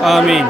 آمين.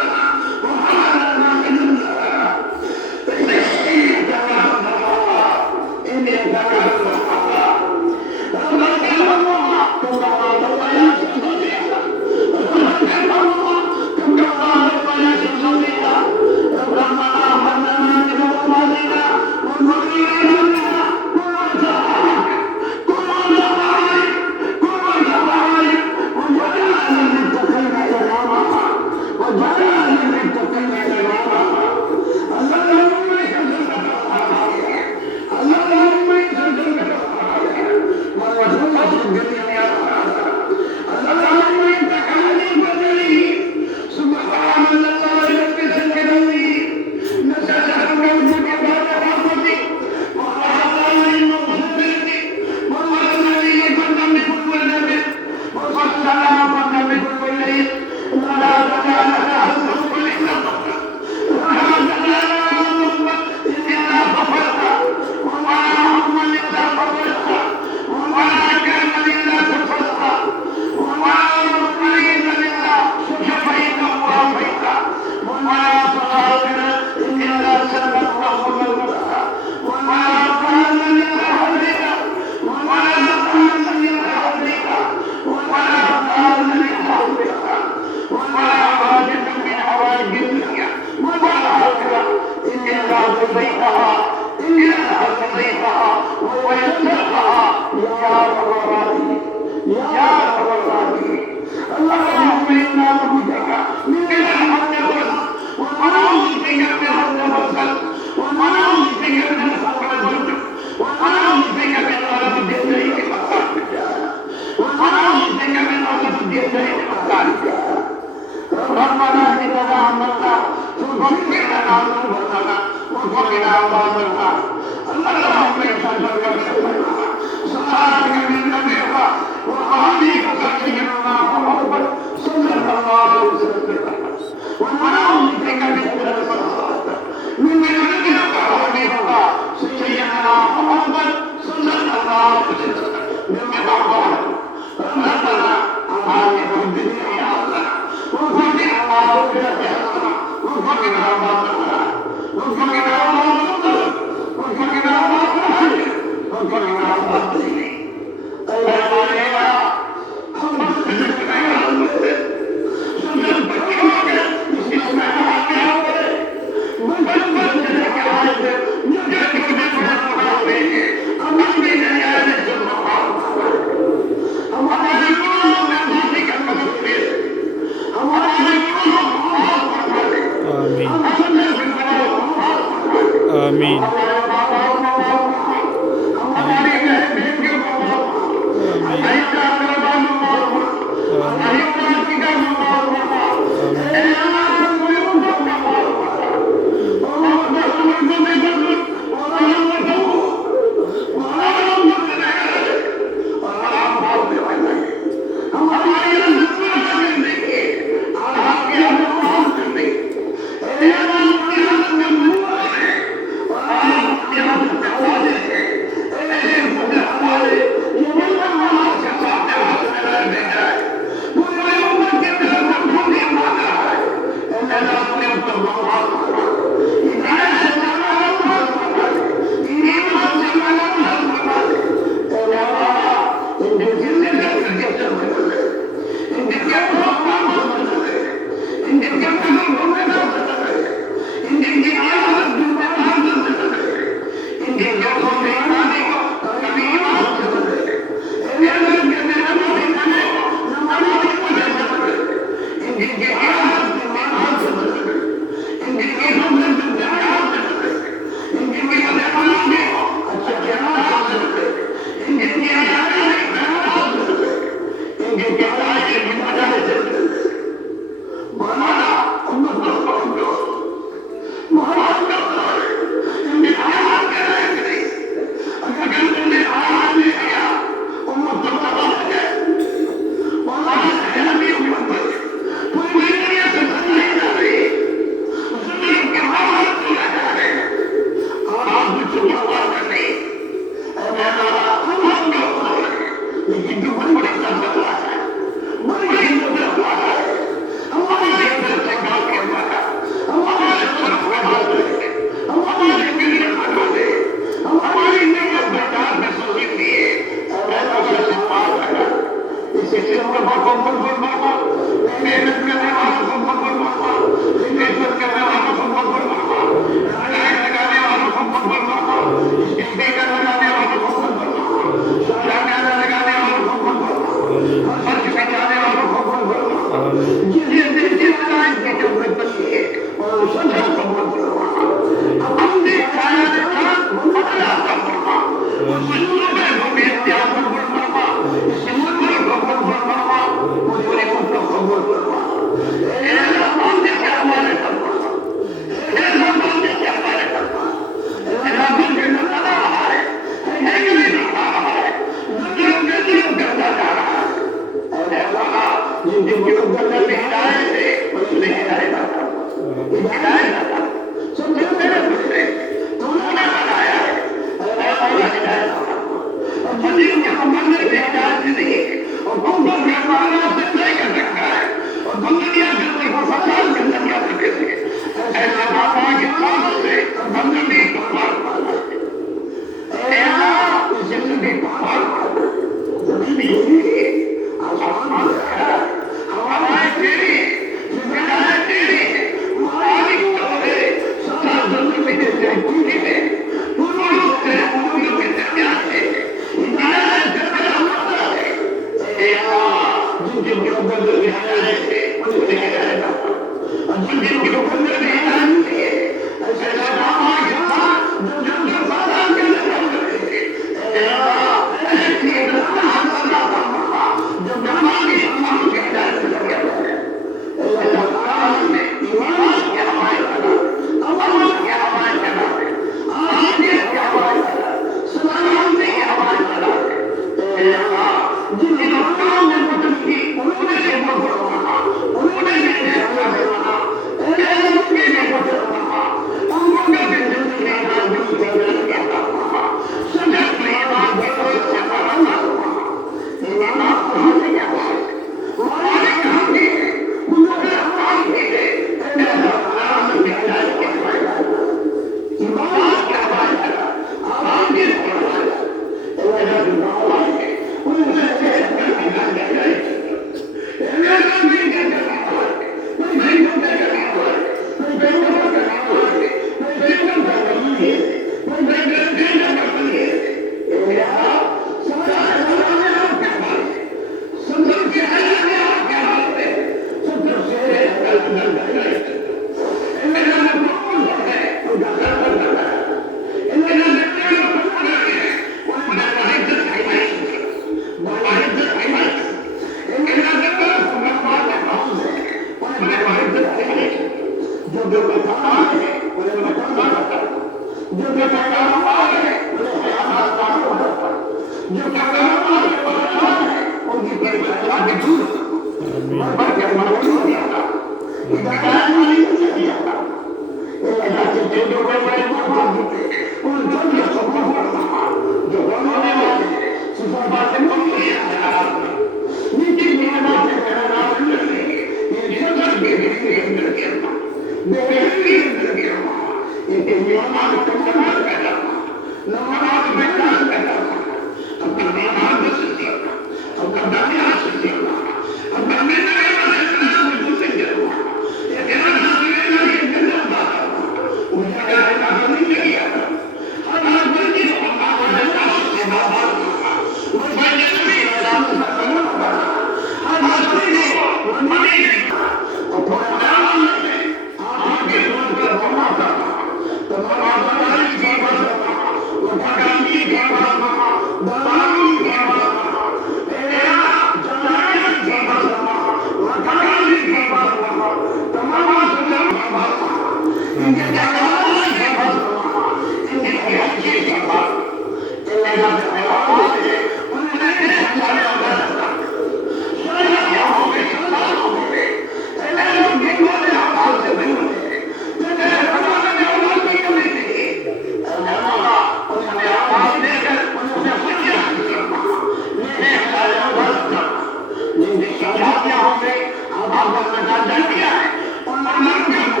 भागवत में दर्जा किया है उन लड़कियों को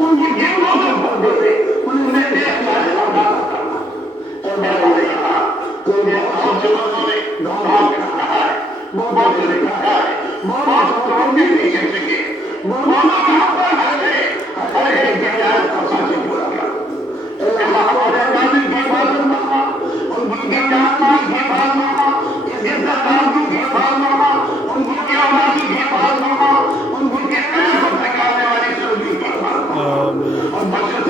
उनकी जीवों को बोलते थे उन्होंने देखा है और मैंने कहा तुमने और जवानों ने भाग रखा है बहुत लिखा है बहुत करोगे नहीं कर सके बहुत अरे क्या साथी पूरा हमारे गाने की बात महा उनकी जाना की बात महा इज्जत दादी की बात महा उनकी क़यामत की बात महा उनकी पैर लगाने वाली सभी की बात और बच्चे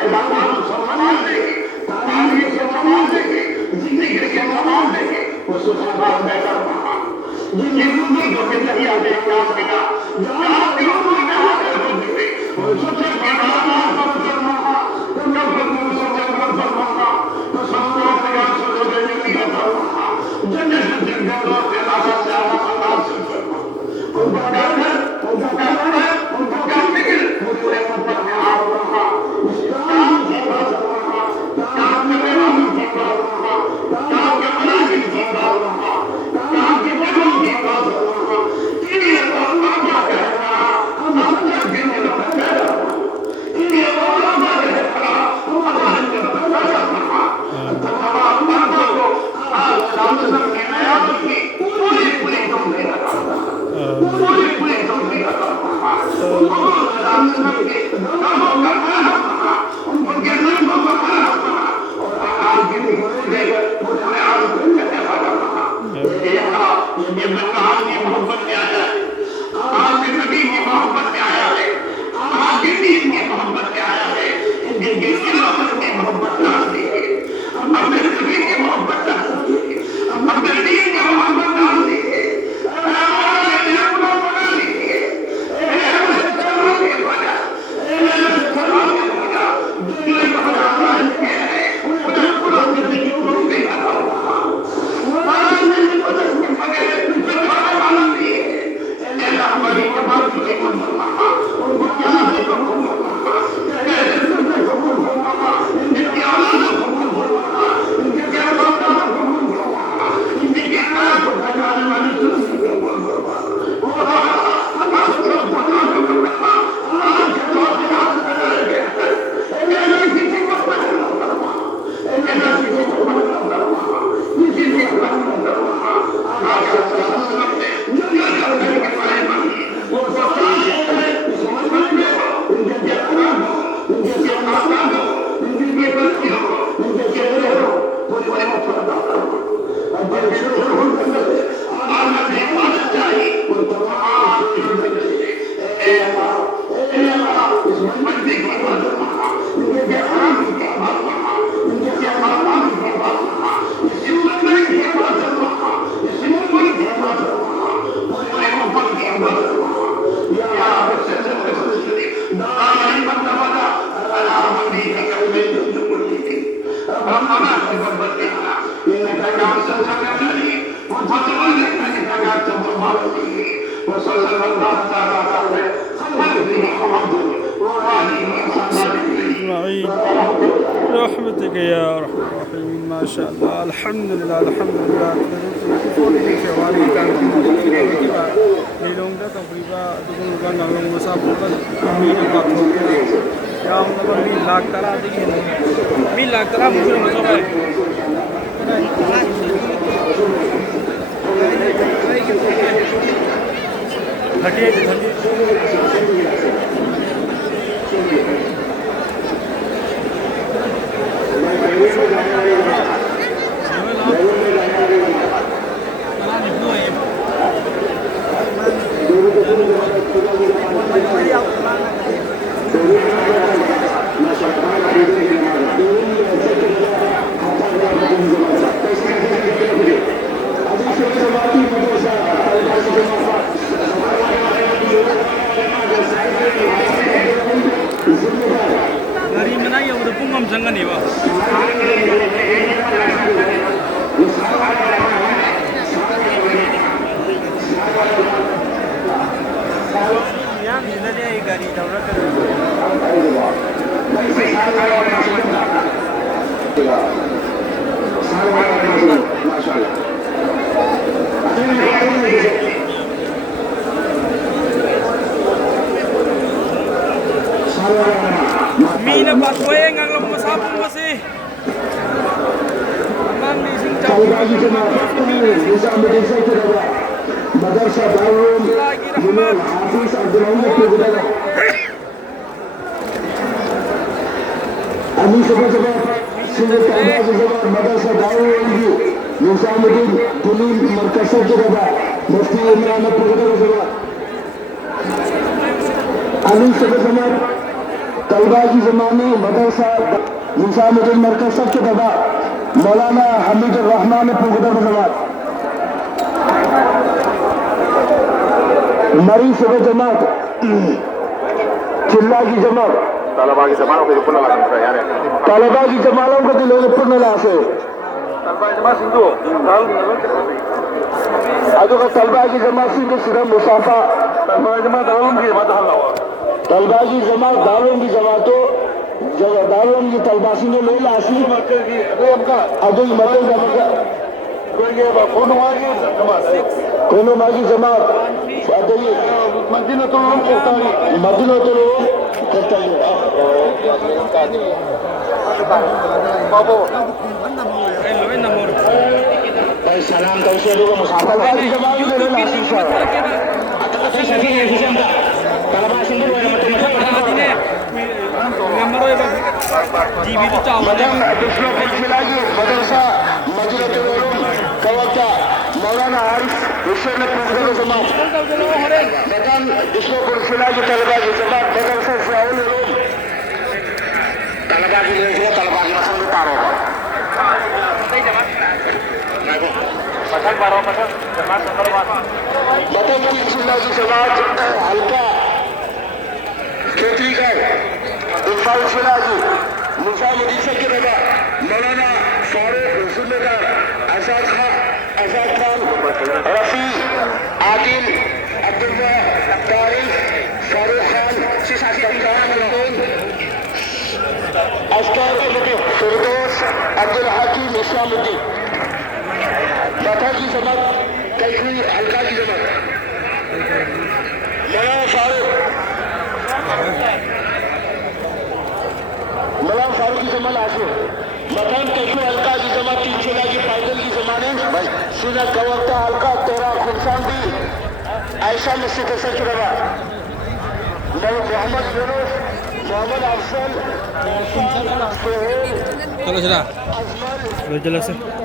अल्लाह को सम्मान देंगे तारीफ से सम्मान देंगे जिंदगी के सम्मान देंगे वो सुखा बेहतर महा जिंदगी को बेहतरी आते क्या मिला जहाँ क्यों मिला वो सबसे बड़ा माशाल्लाह Mina Batweng ang lumusapong mo si Amang di Singchao मदरसा दारुल उलूम हाफिज अब्दुल के गुदारा अली सभा सभा सिंह ताबाज सभा मदरसा दारुल निजामुद्दीन पुलिस मरकज के सभा मुफ्ती इमरान के गुदारा सभा अली सभा सभा तलबा की जमानी मदरसा निजामुद्दीन मरकज के सभा मौलाना हमीद रहमान के गुदारा सभा मरी सुबह जमात चिल्ला की जमात तलबा की जमानों को पुनः लागू यार तालिबा की जमालों को दिलों पर न लासे तलबा जमा सिंधु दाल आजो का तलबा की जमात सिंधु सिर्फ मुसाफा तलबा जमा दालम की जमा हल्ला हुआ तलबा की जमात दालों की जमातों जब दालों की तलबा सिंधु ले लासी मक्के की अरे हमका आजो मदर जमात कोई ये कौन वाली जमात कोनो मागी जमात अदई मदीना तो लोग कहता है मदीना तो लोग कहता है बाबू Hello namor भाई सलाम तो उसे लोग मुसाफा की जमात ले लासी सर आता तो सही है हिसाब का तलबा सिंधु वाला मतलब Member ba TV to chaw Madan दुश्मन को मिलाइए मदरसा मदीना तो कवता मौलाना आरिफ हुसैन ने पूछा तो जमात मदन दुश्मन को मिलाइए तलबा की जमात मदरसा से आने लोग तलबा की ले तलबा की मसल उतारो पसंद मारो पसंद जमात तलबा मदन की जिला की समाज हल्का खेती का इरफान शिलाजी निजामुद्दीन से के बाबा मौलाना फारूक जुम्मेदार आजाद खान रफी आदिल अब्दुल्ला तारिक फारूक खान अस्कर फिरदौस अब्दुल हकीम इस्लामुद्दीन मथा की जमात कैफी हल्का की जमात मौलाना फारूक की जमात आसो मकान कैफी हल्का की जमात 300 की पैदल की जमाने सीधा कवरता हल्का तोरा खुमसान भी ऐसा मस्जिद से चुरा Mohammad Yunus Mohammad Afsal Sohail Kalau sudah Ajmal Sudah jelas ya